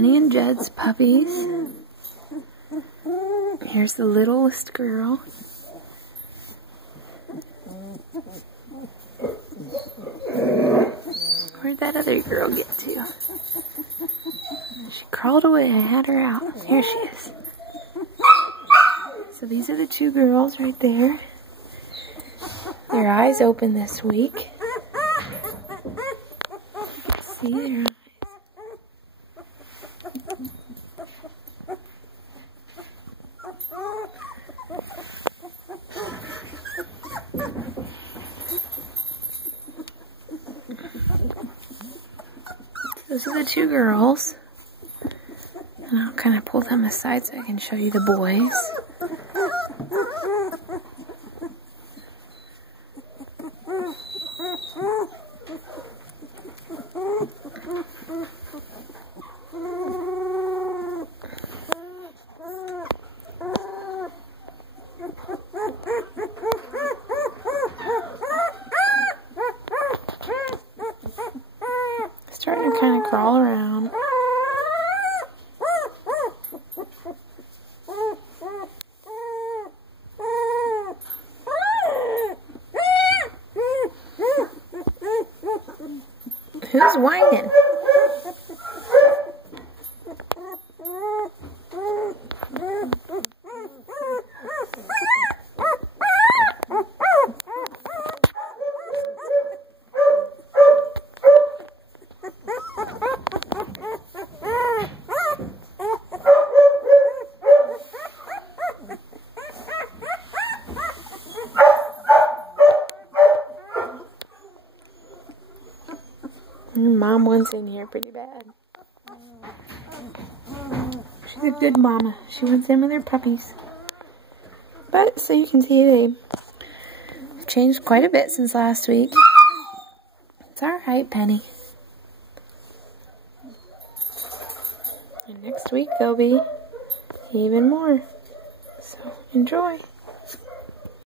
Penny and Jed's puppies. Here's the littlest girl. Where'd that other girl get to? She crawled away. I had her out. Here she is. So these are the two girls right there. Their eyes open this week. See their eyes. Those are the two girls. And I'll kind of pull them aside so I can show you the boys. Starting to kind of crawl around. Who's whining? Mom wants in here pretty bad. She's a good mama. She wants in with her puppies. But, so you can see they've changed quite a bit since last week. It's alright, Penny. And next week there'll be even more. So, enjoy.